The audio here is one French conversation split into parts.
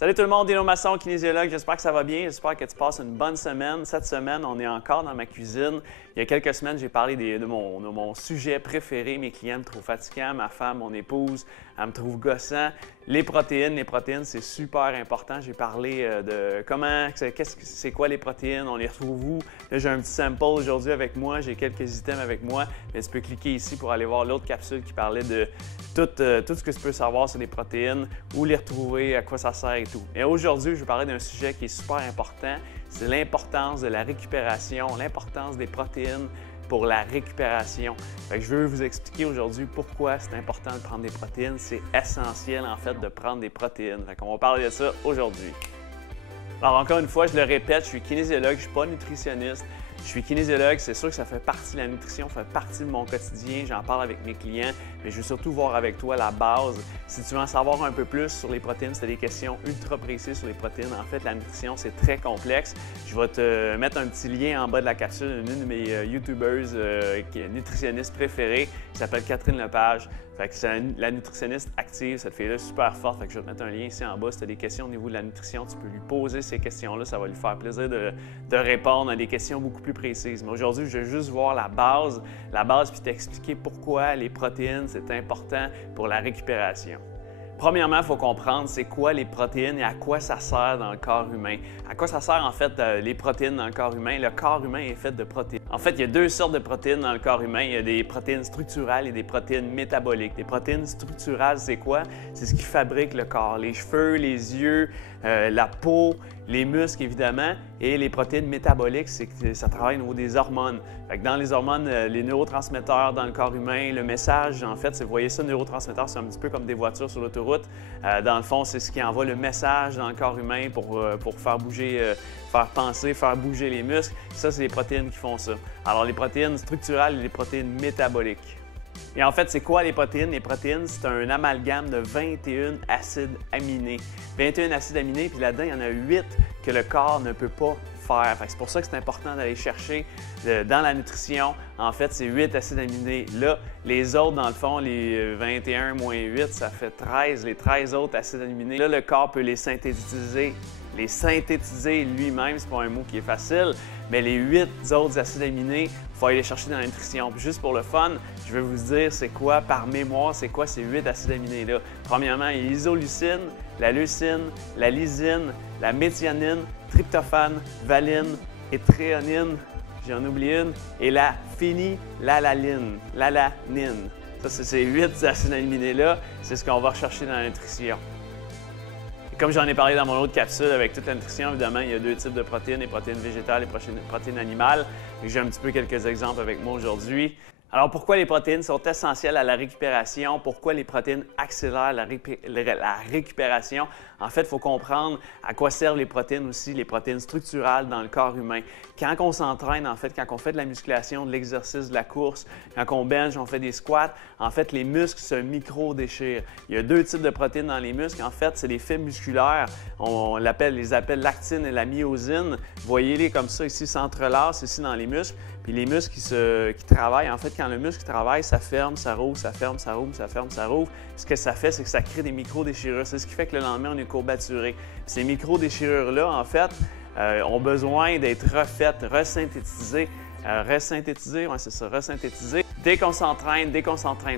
Salut tout le monde, Dino Masson, kinésiologue. J'espère que ça va bien. J'espère que tu passes une bonne semaine. Cette semaine, on est encore dans ma cuisine. Il y a quelques semaines, j'ai parlé de mon sujet préféré. Mes clients me trouvent fatigant, ma femme, mon épouse, elle me trouve gossant. Les protéines, c'est super important. J'ai parlé de c'est quoi les protéines, on les retrouve où. Là, j'ai un petit sample aujourd'hui avec moi. J'ai quelques items avec moi. Mais tu peux cliquer ici pour aller voir l'autre capsule qui parlait de tout ce que tu peux savoir sur les protéines, où les retrouver, à quoi ça sert et tout. Et aujourd'hui, je vais parler d'un sujet qui est super important. C'est l'importance de la récupération, l'importance des protéines pour la récupération. Fait que je veux vous expliquer aujourd'hui pourquoi c'est important de prendre des protéines. C'est essentiel en fait de prendre des protéines. Fait qu'on va parler de ça aujourd'hui. Alors encore une fois, je le répète, je suis kinésiologue, je ne suis pas nutritionniste. Je suis kinésiologue, c'est sûr que ça fait partie de la nutrition, ça fait partie de mon quotidien, j'en parle avec mes clients, mais je veux surtout voir avec toi la base. Si tu veux en savoir un peu plus sur les protéines, si tu as des questions ultra précises sur les protéines, en fait, la nutrition, c'est très complexe. Je vais te mettre un petit lien en bas de la capsule d'une de mes YouTubeuses qui est nutritionniste préférée, qui s'appelle Catherine Lepage. Fait que c'est la nutritionniste active, cette fille-là super forte. Fait que je vais te mettre un lien ici en bas. Si tu as des questions au niveau de la nutrition, tu peux lui poser ces questions-là. Ça va lui faire plaisir de répondre à des questions beaucoup plus précises. Mais aujourd'hui, je vais juste voir la base puis t'expliquer pourquoi les protéines, c'est important pour la récupération. Premièrement, il faut comprendre c'est quoi les protéines et à quoi ça sert dans le corps humain. À quoi ça sert en fait les protéines dans le corps humain? Le corps humain est fait de protéines. En fait, il y a deux sortes de protéines dans le corps humain. Il y a des protéines structurales et des protéines métaboliques. Les protéines structurales, c'est quoi? C'est ce qui fabrique le corps. Les cheveux, les yeux, la peau, les muscles évidemment. Et les protéines métaboliques, c'est que ça travaille au niveau des hormones. Fait que dans les hormones, les neurotransmetteurs dans le corps humain, le message, en fait, vous voyez ça, neurotransmetteurs, c'est un petit peu comme des voitures sur l'autoroute. Dans le fond, c'est ce qui envoie le message dans le corps humain pour faire bouger, faire penser, faire bouger les muscles. Ça, c'est les protéines qui font ça. Alors, les protéines structurales et les protéines métaboliques. Et en fait, c'est quoi les protéines? Les protéines, c'est un amalgame de 21 acides aminés. 21 acides aminés, puis là-dedans, il y en a 8 que le corps ne peut pas faire. C'est pour ça que c'est important d'aller chercher dans la nutrition. En fait, c'est 8 acides aminés. Là, les autres, dans le fond, les 21 moins 8, ça fait 13. Les 13 autres acides aminés, là, le corps peut les synthétiser. Les synthétiser lui-même, c'est pas un mot qui est facile, mais les 8 autres acides aminés, il faut aller les chercher dans la nutrition. Puis juste pour le fun, je vais vous dire c'est quoi, par mémoire, c'est quoi ces 8 acides aminés-là. Premièrement, il y a l'isoleucine, la leucine, la lysine, la méthionine, tryptophane, valine et tréonine, j'en oublie une, et la phénylalanine, l'alanine. Ça, c'est ces 8 acides aminés-là, c'est ce qu'on va rechercher dans la nutrition. Comme j'en ai parlé dans mon autre capsule avec toute la nutrition, évidemment, il y a deux types de protéines, les protéines végétales et les protéines animales. J'ai un petit peu quelques exemples avec moi aujourd'hui. Alors, pourquoi les protéines sont essentielles à la récupération? Pourquoi les protéines accélèrent la récupération? En fait, il faut comprendre à quoi servent les protéines aussi, les protéines structurales dans le corps humain. Quand on s'entraîne, en fait, quand on fait de la musculation, de l'exercice, de la course, quand on bench, on fait des squats, en fait, les muscles se micro-déchirent. Il y a deux types de protéines dans les muscles. En fait, c'est les fibres musculaires. On les appelle l'actine et la myosine. Voyez-les comme ça ici, s'entrelacent ici dans les muscles. Puis les muscles qui travaillent, en fait, quand le muscle travaille, ça ferme, ça rouvre, ça ferme, ça rouvre, ça ferme, ça rouvre. Ce que ça fait, c'est que ça crée des micro-déchirures. C'est ce qui fait que le lendemain, on est courbaturé. Puis ces micro-déchirures-là, en fait, ont besoin d'être refaites, resynthétisées. Ouais, c'est ça, resynthétisées. Dès qu'on s'entraîne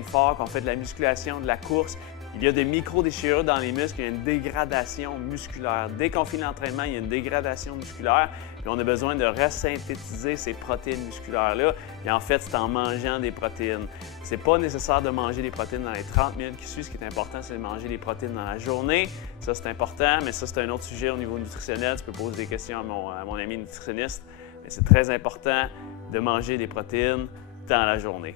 fort, qu'on fait de la musculation, de la course, il y a des micro-déchirures dans les muscles, il y a une dégradation musculaire. Dès qu'on finit l'entraînement, il y a une dégradation musculaire, puis on a besoin de resynthétiser ces protéines musculaires-là. Et en fait, c'est en mangeant des protéines. C'est pas nécessaire de manger des protéines dans les 30 minutes qui suivent. Ce qui est important, c'est de manger des protéines dans la journée. Ça, c'est important, mais ça, c'est un autre sujet au niveau nutritionnel. Tu peux poser des questions à mon ami nutritionniste, mais c'est très important de manger des protéines dans la journée.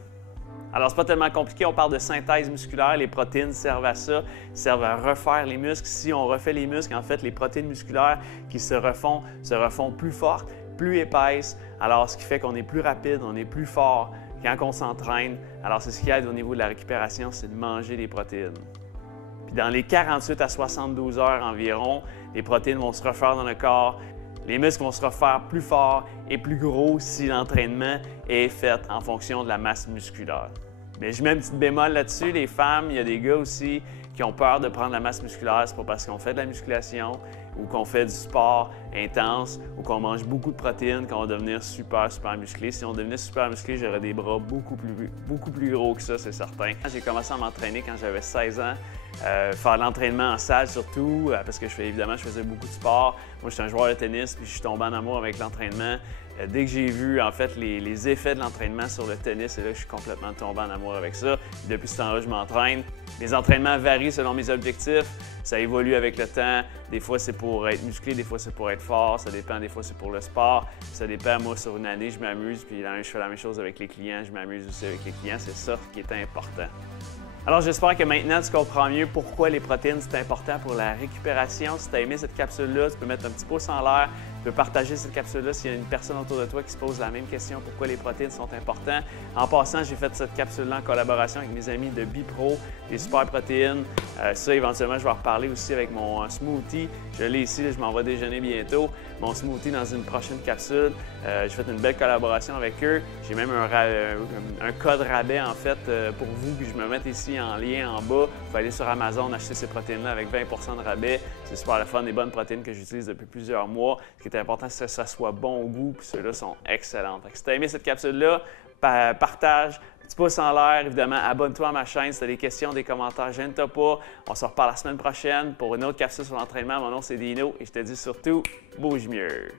Alors, c'est pas tellement compliqué, on parle de synthèse musculaire, les protéines servent à ça, servent à refaire les muscles. Si on refait les muscles, en fait, les protéines musculaires qui se refont plus fortes, plus épaisses, alors ce qui fait qu'on est plus rapide, on est plus fort quand on s'entraîne. Alors, c'est ce qui aide au niveau de la récupération, c'est de manger des protéines. Puis dans les 48 à 72 heures environ, les protéines vont se refaire dans le corps. Les muscles vont se refaire plus forts et plus gros si l'entraînement est fait en fonction de la masse musculaire. Mais je mets une petite bémol là-dessus, les femmes, il y a des gars aussi qui ont peur de prendre la masse musculaire, c'est pas parce qu'on fait de la musculation ou qu'on fait du sport intense ou qu'on mange beaucoup de protéines qu'on va devenir super musclé. Si on devenait super musclé, j'aurais des bras beaucoup plus gros que ça, c'est certain. J'ai commencé à m'entraîner quand j'avais 16 ans. Faire de l'entraînement en salle surtout, parce que évidemment, je faisais beaucoup de sport. Moi, je suis un joueur de tennis, puis je suis tombé en amour avec l'entraînement. Dès que j'ai vu, en fait, les effets de l'entraînement sur le tennis, et là, je suis complètement tombé en amour avec ça. Puis depuis ce temps-là, je m'entraîne. Les entraînements varient selon mes objectifs. Ça évolue avec le temps. Des fois, c'est pour être musclé, des fois, c'est pour être fort. Ça dépend, des fois, c'est pour le sport. Ça dépend, moi, sur une année, je m'amuse. Puis je fais la même chose avec les clients. Je m'amuse aussi avec les clients. C'est ça qui est important. Alors, j'espère que maintenant, tu comprends mieux pourquoi les protéines, c'est important pour la récupération. Si tu as aimé cette capsule-là, tu peux mettre un petit pouce en l'air. Tu peux partager cette capsule-là s'il y a une personne autour de toi qui se pose la même question, pourquoi les protéines sont importantes. En passant, j'ai fait cette capsule-là en collaboration avec mes amis de Bipro, des super protéines. Ça, éventuellement, je vais en reparler aussi avec mon smoothie. Je l'ai ici, là, je m'en vais déjeuner bientôt. Mon smoothie dans une prochaine capsule. J'ai fait une belle collaboration avec eux. J'ai même un code rabais, en fait, pour vous, que je me mette ici en lien en bas. Vous pouvez aller sur Amazon acheter ces protéines-là avec 20 % de rabais. C'est super le fun, des bonnes protéines que j'utilise depuis plusieurs mois. Ce qui est important, c'est que ça soit bon au goût, puis ceux-là sont excellents. Si tu as aimé cette capsule-là, partage, petit pouce en l'air, évidemment, abonne-toi à ma chaîne. Si tu as des questions, des commentaires, gêne-toi pas. On se reparle la semaine prochaine pour une autre capsule sur l'entraînement. Mon nom, c'est Dino et je te dis surtout, bouge mieux.